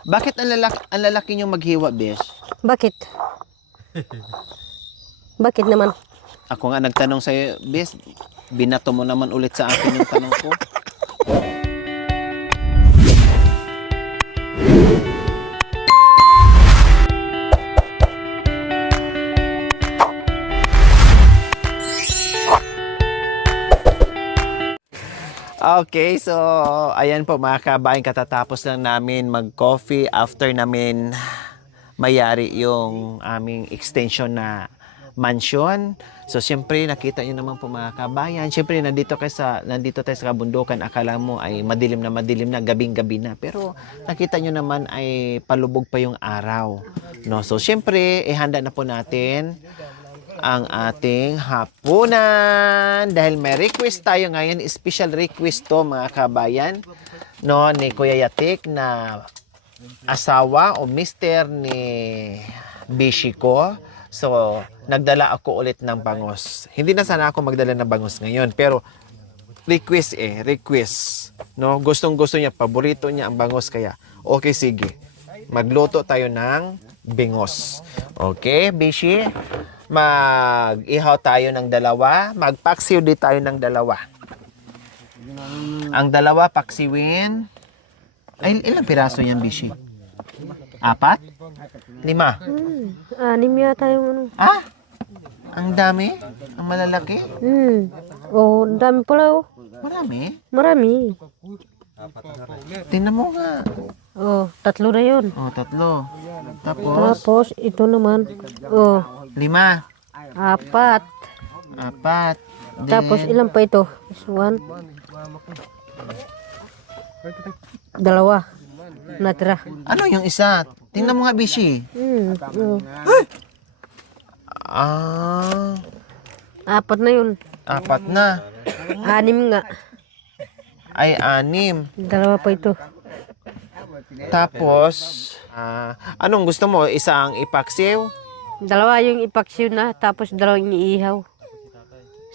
Bakit ang lalaki nyo maghiwa, besh? Bakit? Bakit naman? Ako nga nagtanong sa'yo, besh. Binato mo naman ulit sa akin yung tanong ko. Okay, so ayan po mga kabayan, katatapos lang namin mag-coffee after namin mayari yung aming extension na mansion. So siyempre nakita niyo naman po mga kabayan, siyempre nandito tayo sa kabundukan, akala mo ay madilim na, gabing-gabi na. Pero nakita niyo naman ay palubog pa yung araw. No, so siyempre ihanda na po natin ang ating hapunan dahil may request tayo ngayon, special request to mga kabayan, no, ni Kuya Yatik na asawa o mister ni Bishi ko. So nagdala ako ulit ng bangos. Hindi na sana ako magdala ng bangos ngayon, pero request, no, gustong gusto niya, paborito niya ang bangos, kaya okay, sige, magluto tayo ng bingos. Okay, Bishi, mag-ihaw tayo ng dalawa. Magpaksiw din tayo ng dalawa. Ang dalawa, paksiwin. Ay, ilang piraso yan, Bishi? 4? 5? 6 yata yung ano. Ah? Ang dami? Ang malalaki? Oh, ang dami pala oh. Marami? Marami. Tingnan mo nga. Oh, 3 na yun. Oh, 3. Tapos? Tapos, ito naman. Oh, 5. 4. 4. Tapos, ilan pa ito? 1. 2. Natira. Ano yung isa? Tingnan mo nga, Bishi. Oh. Ah, 4 na yun. 4 na. 6 nga. Ay, 6. 2 pa ito. Tapos, anong gusto mo? Isang ipaksiw? 2 yung ipaksiw na, tapos 2 yung iihaw.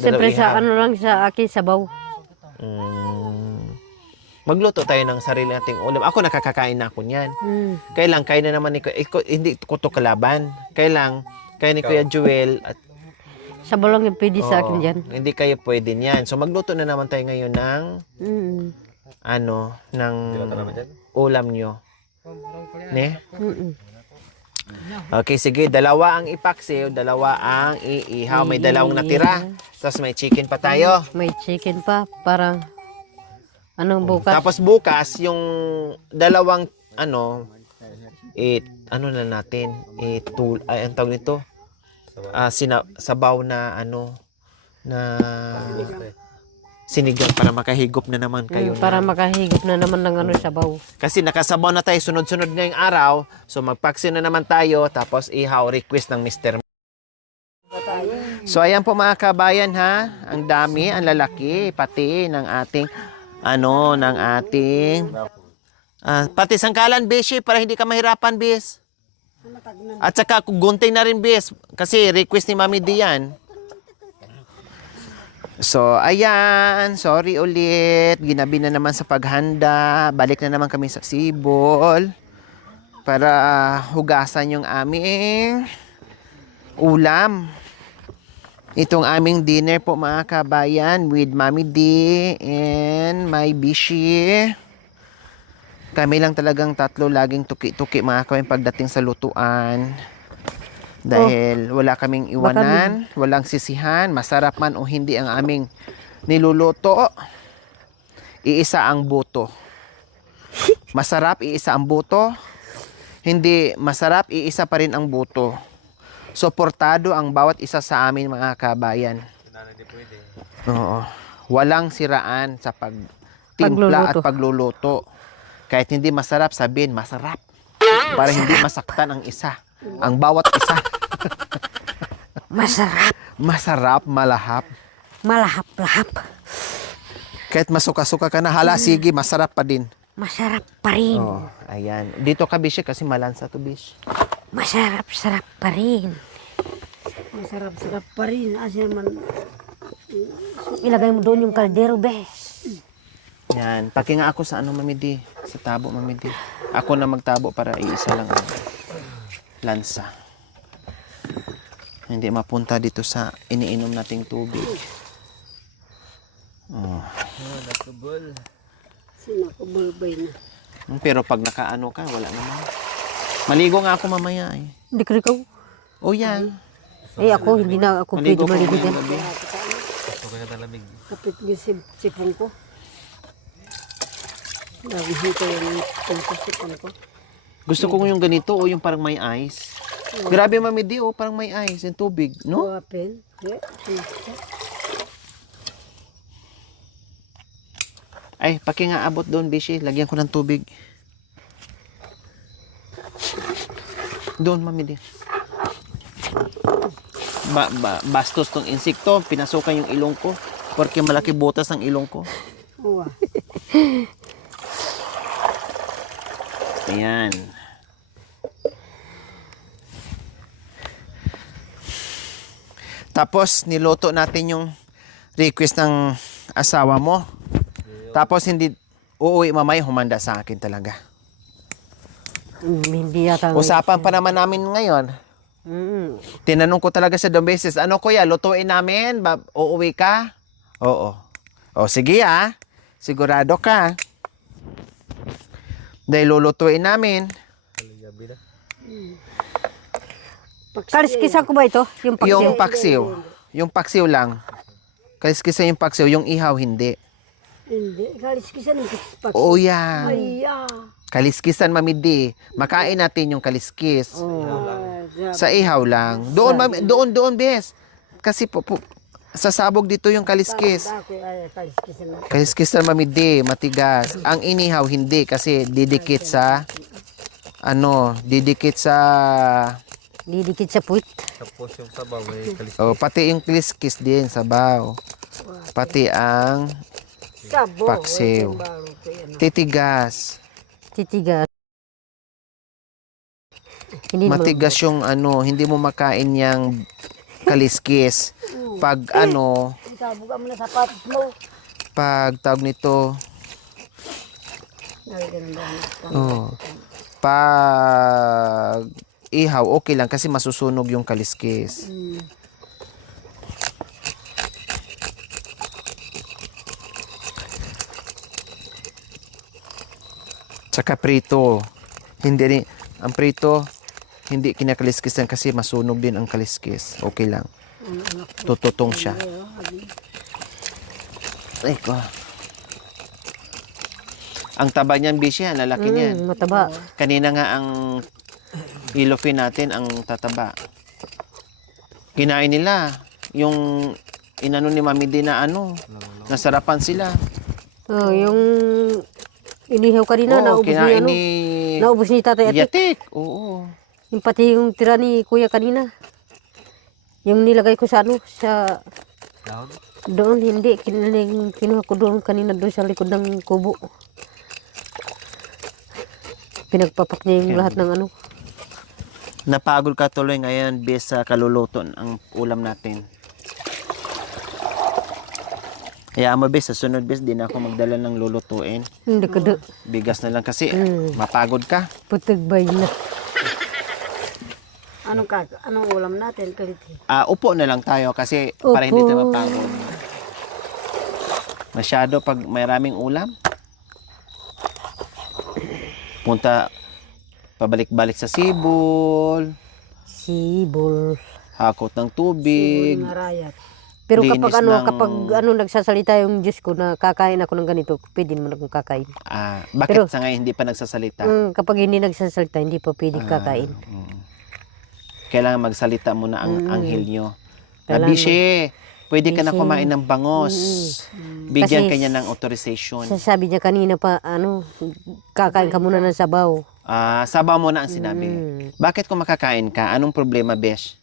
Siyempre sa ano lang sa akin, sabaw. Magluto tayo ng sarili nating ulam. Ako nakakakain na ako niyan. Kailang kain na naman ni hindi ko to kalaban. Kailang kaya ni Kuya Joel at Sabaw lang yung pwede sa akin dyan. hindi kayo pwede niyan. So magluto na naman tayo ngayon ng ng ulam nyo. Ne? Okay, sige. 2 ang ipaksiw, 2 ang iihaw. May 2 natira. Tapos may chicken pa tayo. May chicken pa, parang anong bukas. Tapos bukas, yung 2 ano na natin, ang tawag nito, sabaw na na sinigang para makahigop na naman kayo. Para makahigop na naman ng sabaw. Kasi nakasabaw na tayo sunod-sunod ngayong araw, so magpaksi na naman tayo, tapos ihaw request ng Mr. So ayan po mga kabayan ha, ang dami, ang lalaki, pati ng ating pati sangkalan, Bishi, para hindi ka mahirapan, Bis. At saka gunting na rin, Bis, kasi request ni Mami Dian. So, ayan, sorry ulit, ginabi na naman sa paghanda, balik na naman kami sa Sibol para hugasan yung aming ulam. Itong aming dinner po mga kabayan with Mami D and my Bishi. Kami lang talagang 3 laging tuki-tuki mga kabayan pagdating sa lutuan. Dahil wala kaming iwanan, walang sisihan, masarap man o hindi ang aming niluluto. Iisa ang buto. Masarap, iisa ang buto. Hindi masarap, iisa pa rin ang buto. Suportado ang bawat isa sa amin mga kabayan. Oo. Walang siraan sa pagtimpla at pagluluto. Kahit hindi masarap, sabihin masarap. Para hindi masaktan ang isa. Ang bawat isa. Masarap. Masarap, malahap. Malahap-lahap. Kahit masuka-suka ka na, hala, sige, masarap pa din. Masarap pa rin. Oh, ayan. Dito ka, Bish, kasi malansa to, Bish. Masarap-sarap pa rin. Masarap-sarap pa rin. Asi naman. Ilagay mo doon yung kaldero, bes. Yan. Paki nga ako sa Mami D. Sa tabo, Mami D. Ako na magtabo para iisa lang ang lansa. Hindi mapunta dito sa iniinom nating tubig. Oh. Sinakabulbay na. Pero pag nakaano ka, wala naman. Maligo nga ako mamaya eh. Hindi ka ikaw. Oh, yan. Eh ako, hindi na ako pwede Maligo ko maligo ngayong dyan. gabi. Kapit yung sipon ko. Lagihin ko yung sipon ko. Gusto ko yung ganito o yung parang may ice. Grabe Mami Di, oh, parang may ice yung tubig, no? Apel. Ay, paki nga abot doon, Bishi. Lagyan ko ng tubig. Doon, Mami Di. Bastos tong insekto. Pinasukan yung ilong ko. Porque malaki butas ang ilong ko. Uwa. Ayan. Tapos, niluto natin yung request ng asawa mo. Tapos, hindi uuwi mamaya, humanda sa akin talaga. Hindi yata. Usapan pa naman namin ngayon. Tinanong ko talaga sa doon beses, ano kuya, lutuin namin? Uuwi ka? Oo. O, sige sigurado ka. Dahil lulutuin namin. Kaliskisan ko ba ito? Yung paksiw? Yung paksiw. Yung paksiw lang. Kaliskisan yung paksiw, yung ihaw hindi. Hindi. Kaliskisan yung paksiw. Oo yan. Ay, Kaliskisan mamidi. Makain natin yung kaliskis. Oh. Sa ihaw lang. Doon bes. Kasi sasabog dito yung kaliskis. Kaliskisan mamidi, matigas. Ang inihaw hindi kasi didikit sa Didikit sa puwit. Tapos yung sabaw may kalis. oh, pati yung kaliskis din sabaw. Pati ang paksiw. Titigas. Titigas. Hindi Matigas yung hindi mo makain yung kaliskis. Pag Sabugan mo na sapatos mo. pag tawag nito, pag ihaw, okay lang kasi masusunog yung kaliskis. Tsaka prito. Ang prito, hindi kinakaliskisan kasi masunog din ang kaliskis. Okay lang. Tututong siya. Ay ko. Ang taba niyan, Bishi, ang lalaki niyan. Mataba. Kanina nga ang ilofin natin ang tataba. Kinain nila yung inano ni Mami din na nasarapan sila. Oh, yung inihaw kanina, Oo, naubos ni kinain ni naubos ni Tatay Atik. Yatik. Oo. Yung pati yung tira ni Kuya kanina. Yung nilagay ko sa sa Dahon? doon, hindi. Kinuha ko doon kanina doon sa likod ng kubo. Pinagpapak niya yung lahat ng Napagod ka tuloy ngayon bis sa kaluluto ang ulam natin. Kaya mo bis, sa sunod bis, di na ako magdala ng lulutuin. Hindi ka do. Bigas na lang kasi mapagod ka. Putagbay na. Anong ulam natin? Upo na lang tayo kasi para hindi Upo. tayo mapagod. Masyado pag may raming ulam. Punta, pabalik-balik sa sibol, Sibol. hakot ng tubig. Pero Linis kapag ng- nagsasalita yung Diyos ko na kakain ako ng ganito, pwede naman akong kakain. Bakit Pero- sa ngayon hindi pa nagsasalita? Kapag hindi nagsasalita, hindi pa pwede kakain. Kailangan magsalita muna ang anghel nyo. Kailangan Bishi, pwede ka na Bishi. kumain ng bangos. Bigyan Kasi- kanya ng authorization. Sabi niya kanina pa, kakain ka muna ng sabaw. Sabaw mo na ang sinabi. Bakit kung makakain ka? Anong problema, Besh?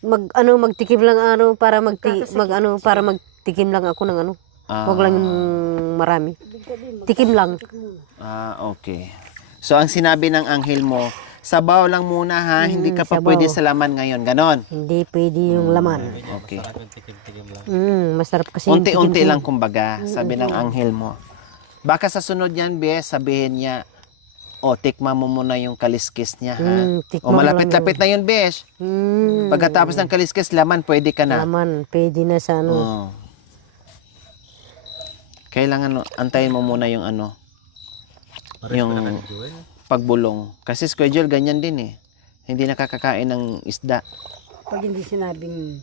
Magtikim lang para magtikim lang ako ng Wag lang yung marami. Tikim lang. Okay. So, ang sinabi ng anghel mo, sabaw lang muna ha, hindi ka pa sabaw. pwede sa laman ngayon. Ganon. Hindi pwede yung laman. Okay. Sarap yung tikim-tikim lang. Masarap kasi yung Unti-unti tikim-tikim. lang kumbaga, sabi ng anghel mo. Baka sa sunod yan, Bes, sabihin niya, O, tikma mo muna yung kaliskis niya, ha? tikman O, mo lang malapit-lapit na yun, besh. Pagkatapos ng kaliskis, laman, pwede ka na. Laman, pwede na sa ano. Oo. Kailangan antayin mo muna yung ano, yung Joel. pagbulong. Kasi si Kuya Joel, ganyan din eh. Hindi nakakakain ng isda. Pag hindi sinabing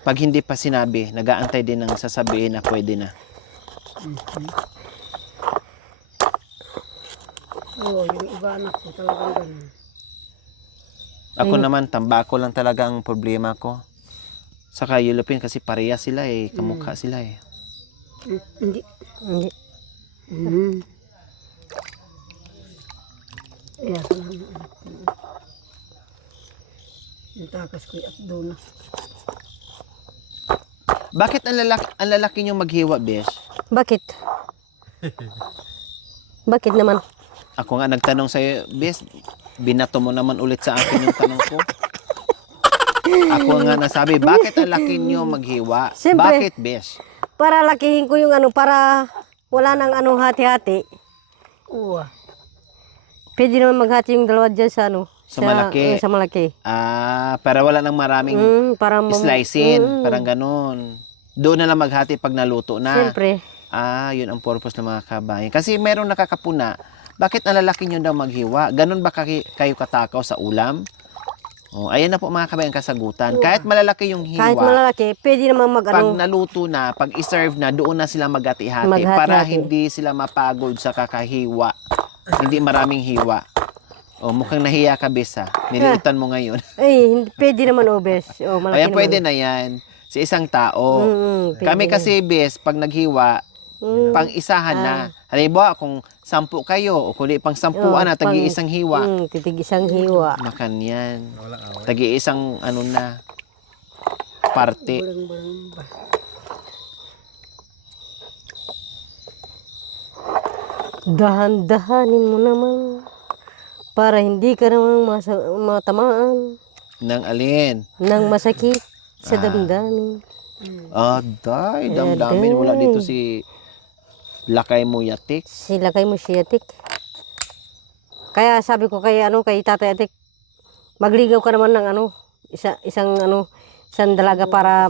Pag hindi pa sinabi, nag-aantay din ng sasabihin na pwede na. Oo, yung iba anak ko talagang ganun. Ako naman, tambako lang talaga ang problema ko. Saka Yulupin kasi pareha sila eh, kamukha sila eh. Hindi. Hindi. Kaya ko lang anak ko. Yung takas ko at doon. Bakit ang lalaki nyo maghiwa, besh? Bakit? Bakit naman? Ako nga nagtanong sa'yo, besh, binato mo naman ulit sa akin yung tanong ko. Ako nga nasabi, bakit ang laki nyo maghiwa? Siyempre. Bakit, besh? Para lakihin ko yung ano, para wala nang ano hati-hati. Oo. Pwede naman maghati yung dalawa dyan sa ano. Sa malaki. Sa malaki. Para wala nang maraming Para slicing, parang ganun. Doon na lang maghati pag naluto na. Siyempre. Yun ang purpose ng mga kabayan. Kasi merong nakakapuna, bakit ang lalaki nyo daw maghiwa? Ganun ba kayo katakaw sa ulam? Ayan na po mga kabayan kasagutan. Kahit malalaki yung hiwa, Kahit malalaki, pwede naman mag pag ano. naluto na, pag iserve na, doon na sila maghati-hati Maghati-hati. para hindi sila mapagod sa kakahiwa. Hindi maraming hiwa. Mukhang nahiya ka, Bes, ha? Niliitan mo ngayon. Ay, pwede naman obes. Malaki Ayan, naman. pwede na yan. Sa isang tao. Pwede Kami na. kasi, Bes, pag naghiwa, pang isahan na. Halimbawa, kung 10 kayo, o kundi pang 10 na, tagi-isang hiwa. Titig isang hiwa. Makan yan. Walang away. Tagi-isang, ano na, parte. Dahan-dahanin mo naman. Para hindi ka naman matamaan Nang alin? ng masakit sa damdamin. Day, damdamin. Wala dito si Lakay mo Yatik. Sila kay Musyatik. Kaya sabi ko kay Tatay Atik, magligaw ka naman ng isang dalaga para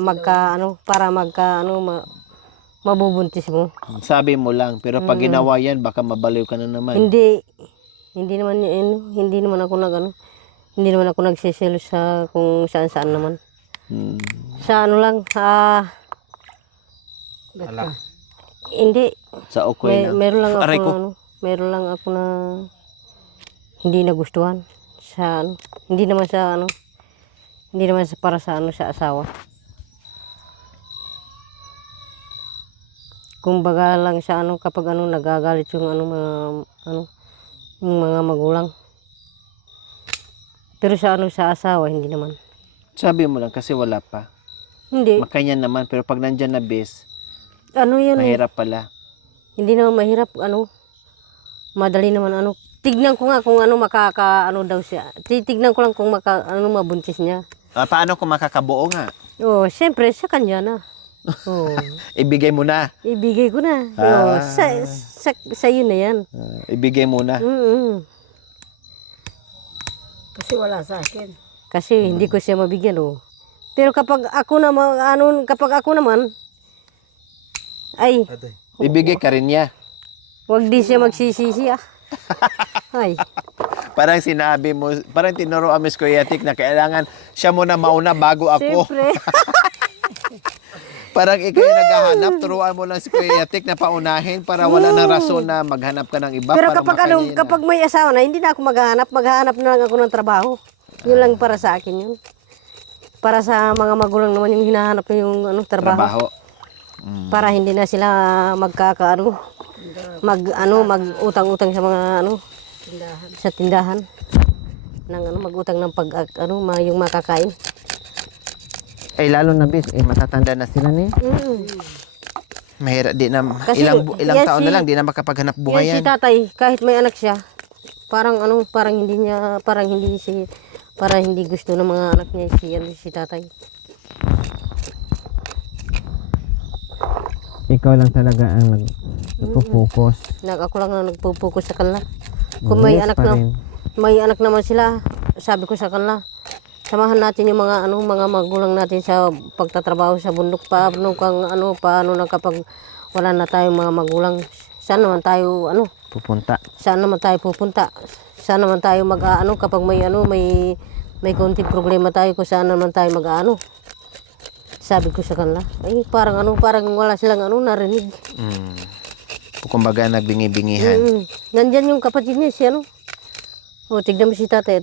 mabubuntis mo. Sabi mo lang, pero pag ginawa yan, baka mabaliw ka na naman. Hindi naman ako nagsiselos sa kung saan naman. Sa ano lang, Alak. hindi. Sa okay na. Meron lang ako Aray ko. meron lang ako na hindi nagustuhan sa hindi naman sa para sa sa asawa. Kumbaga lang sa kapag nagagalit yung yung mga magulang. Pero sa sa asawa hindi naman. Sabi mo lang kasi wala pa. Hindi. Makanya naman, pero pag nandyan na, Bes, Yun? mahirap pala. Hindi naman mahirap madali naman tignan ko nga kung daw siya. Titignan ko lang kung mabuntis niya. Paano kung makakabuo nga? Siyempre sa kanya na. Ibigay mo na. Ibigay ko na. Sa iyo na yan. Ibigay mo na. Kasi wala sa akin. Kasi hindi ko siya mabigyan Pero kapag ako naman ay Aday. Ibigay ka rin niya. wag di siya magsisisi Ay. Parang sinabi mo, parang tinuro amis ko Yatik na kailangan siya muna mauna bago ako. Siyempre. Parang ikaw yung naghahanap, turuan mo lang si Kuya Yatik na paunahin para wala nang rason na maghanap ka ng iba. Pero para kapag makaya na. kapag may asawa na, hindi na ako maghahanap na lang ako ng trabaho. Yun lang para sa akin yun. Para sa mga magulang naman yung hinahanap na yung trabaho. Para hindi na sila mag-utang-utang sa mga sa tindahan. Mag-utang ng yung makakain. Ay lalo na bis, matatanda na sila ni. Mahirap di na Kasi ilang yan taon na lang di na makapaghanap buhay Yan si yan. tatay, kahit may anak siya, parang hindi gusto ng mga anak niya si tatay. Ikaw lang talaga ang Nagpo-focus. Ako lang na nagpo-focus sa kanila. Kung may anak na, may anak naman sila, sabi ko sa kanila, samahan natin yung mga mga magulang natin sa pagtatrabaho sa bundok. Paano na kapag wala na tayong mga magulang, saan naman tayo Pupunta. Saan naman tayo pupunta? Saan naman tayo kapag may konting problema tayo, kung saan naman tayo sabi ko sa kanila. Ay parang wala silang narinig. Kumbaga nagbingi-bingihan. Nandyan yung kapatid niya si tignan mo si tatay.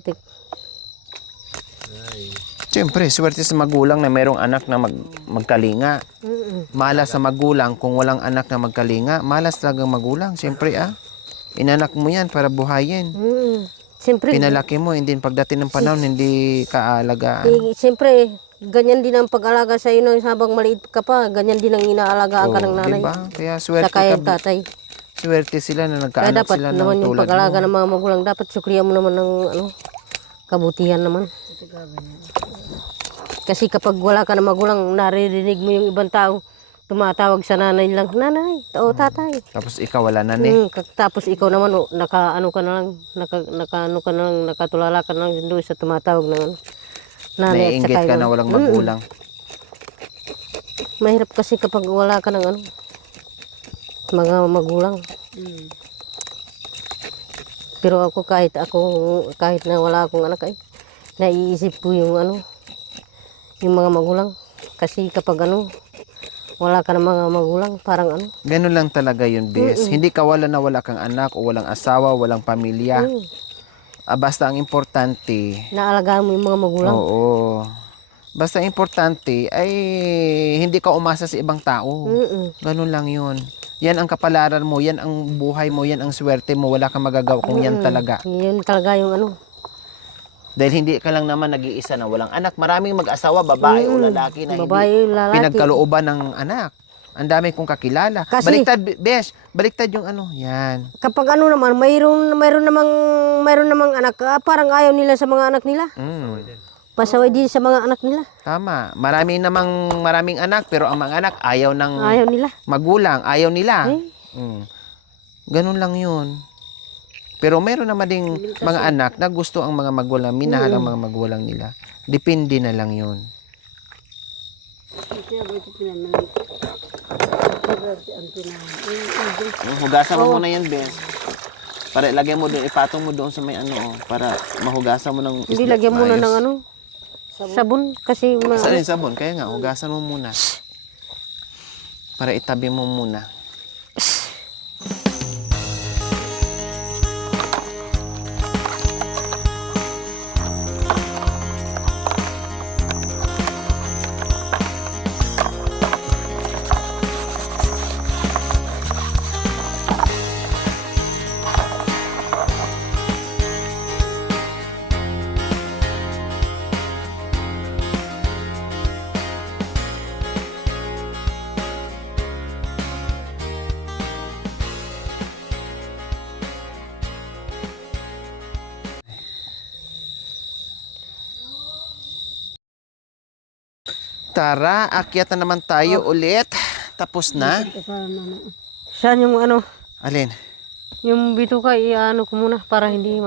Siyempre, swerte sa magulang na mayroong anak na magkalinga. Malas sa magulang kung walang anak na magkalinga. Malas talagang magulang. Siyempre, inanak mo yan para buhayin. Siyempre, Pinalaki mo, hindi pagdating ng panahon, hindi ka alagaan. siyempre, ganyan din ang pag-alaga sa iyo habang maliit ka pa. Ganyan din ang inaalagaan ka ng nanay. Diba? Kaya swerte Saka ka. yung tatay. Swerte sila na Kaya nagkaanak dapat sila naman ng yung tulad pag-alaga mo. ng mga magulang, dapat suklihan mo naman ng kabutihan naman. Kasi kapag wala ka na magulang, naririnig mo yung ibang tao, tumatawag sa nanay lang, nanay, o tatay. Tapos ikaw wala na ni. Tapos ikaw naman, nakatulala ka na lang doon sa tumatawag ng nanay. Naiinggit ka na walang magulang. Mahirap kasi kapag wala ka ng mga magulang. Pero kahit na wala akong anak, naiisip ko yung yung mga magulang. Kasi kapag wala ka ng mga magulang, parang Ganun lang talaga yun, Bes. Hindi ka wala na wala kang anak o walang asawa, walang pamilya. Basta ang importante, naalagaan mo yung mga magulang. oo. Basta importante ay hindi ka umasa sa ibang tao. Ganun lang yun. Yan ang kapalaran mo, yan ang buhay mo, yan ang swerte mo. Wala kang magagawa kung yan talaga. Yun talaga yung Dahil hindi ka lang naman nag-iisa na walang anak. Maraming mag-asawa, babae o lalaki na babae, hindi lalaki. pinagkalooban ng anak. Ang dami kong kakilala. Kasi- Baliktad, Besh. Baliktad yung yan. Kapag naman, mayroon namang anak, parang ayaw nila sa mga anak nila. Pasaway din sa mga anak nila. Tama. Maraming anak, pero ang mga anak ayaw ng Ayaw nila. magulang. Ayaw nila. Ganun lang yun. Pero meron naman ding mga anak na gusto ang mga magulang, minahal ang mga magulang nila. Depende na lang yun. Hugasan mo muna yan, Bes. Para ilagay mo doon, ipatong mo doon sa may para mahugasan mo ng Hindi lagyan mo na ng sabon. Kasi Saan yung sabon? Kaya nga, hugasan mo muna. Para itabi mo muna. Tara, akyat na naman tayo ulit. Tapos na. saan yung Alin? yung bituka, ko muna para hindi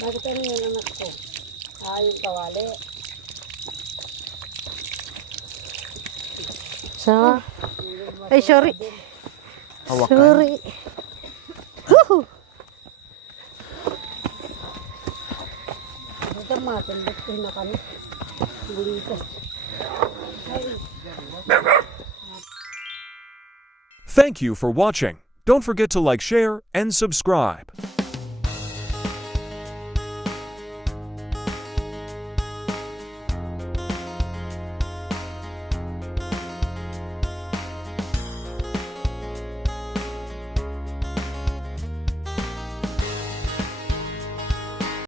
Bakit yung anak ko? Yung kawali. Ay, sorry. Hawakan. Sorry. Woohoo! Ito matindot ko na kami. Bulito. Thank you for watching. Don't forget to like, share, and subscribe.